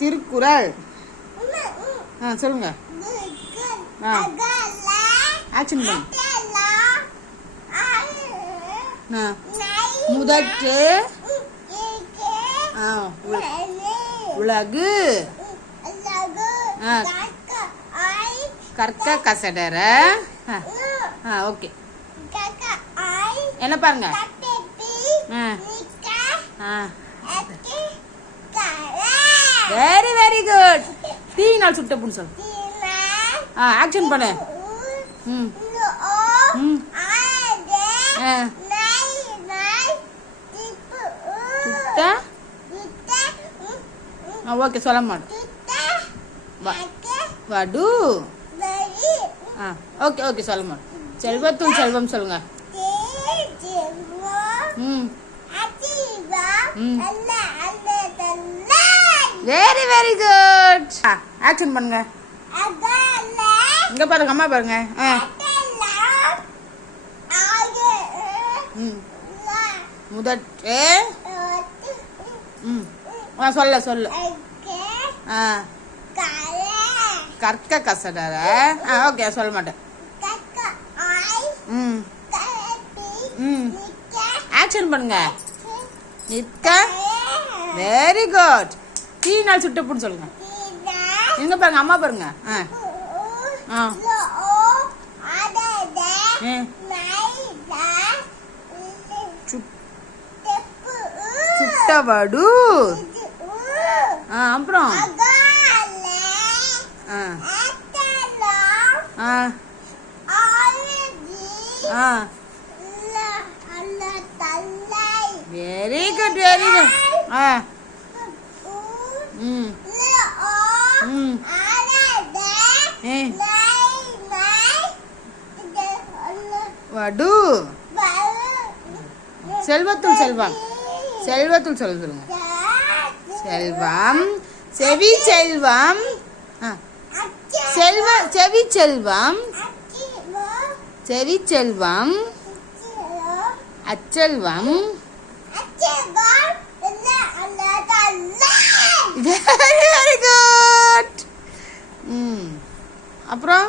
திருக்குறள். சொல்லுங்க. ஆக்ஷன் பண்ணு. முதற்று உலகு கற்க கசடர. ஓகே, என்ன பாருங்க. Very very good. தீயினால் சுட்ட புண் சொல்லு. ஆக்ஷன் பண்ணு. சுட்ட. ஓகே, சொல்ல மாட்டோம். வடு. ஓகே ஓகே, சொல்ல மாட்டோம். செல்வத்துள் செல்வம் சொல்லுங்க. Very very good. ஆக்ஷன் பண்ணுங்க. இங்க பாருங்க, அம்மா பாருங்க. முதற்று சொல்ல சொல்ல கற்க கசடர. ஓகே, சொல்ல மாட்டேன். ஆக்ஷன் பண்ணுங்க. நிற்க. Very good. தீயினால் சுட்ட புண் சொல்லுங்க. எங்க பாருங்க, அம்மா பாருங்க. சுட்டவடு. அப்புறம் வெரி குட் வெரி குட். வடு. செல்வத்துள் செல்வம். செல்வத்துள் சொல்லுங்க. செல்வம். செவி செல்வம். செவி செல்வம். செவி செல்வம். அச்செல்வம். Very very good. அப்புறம்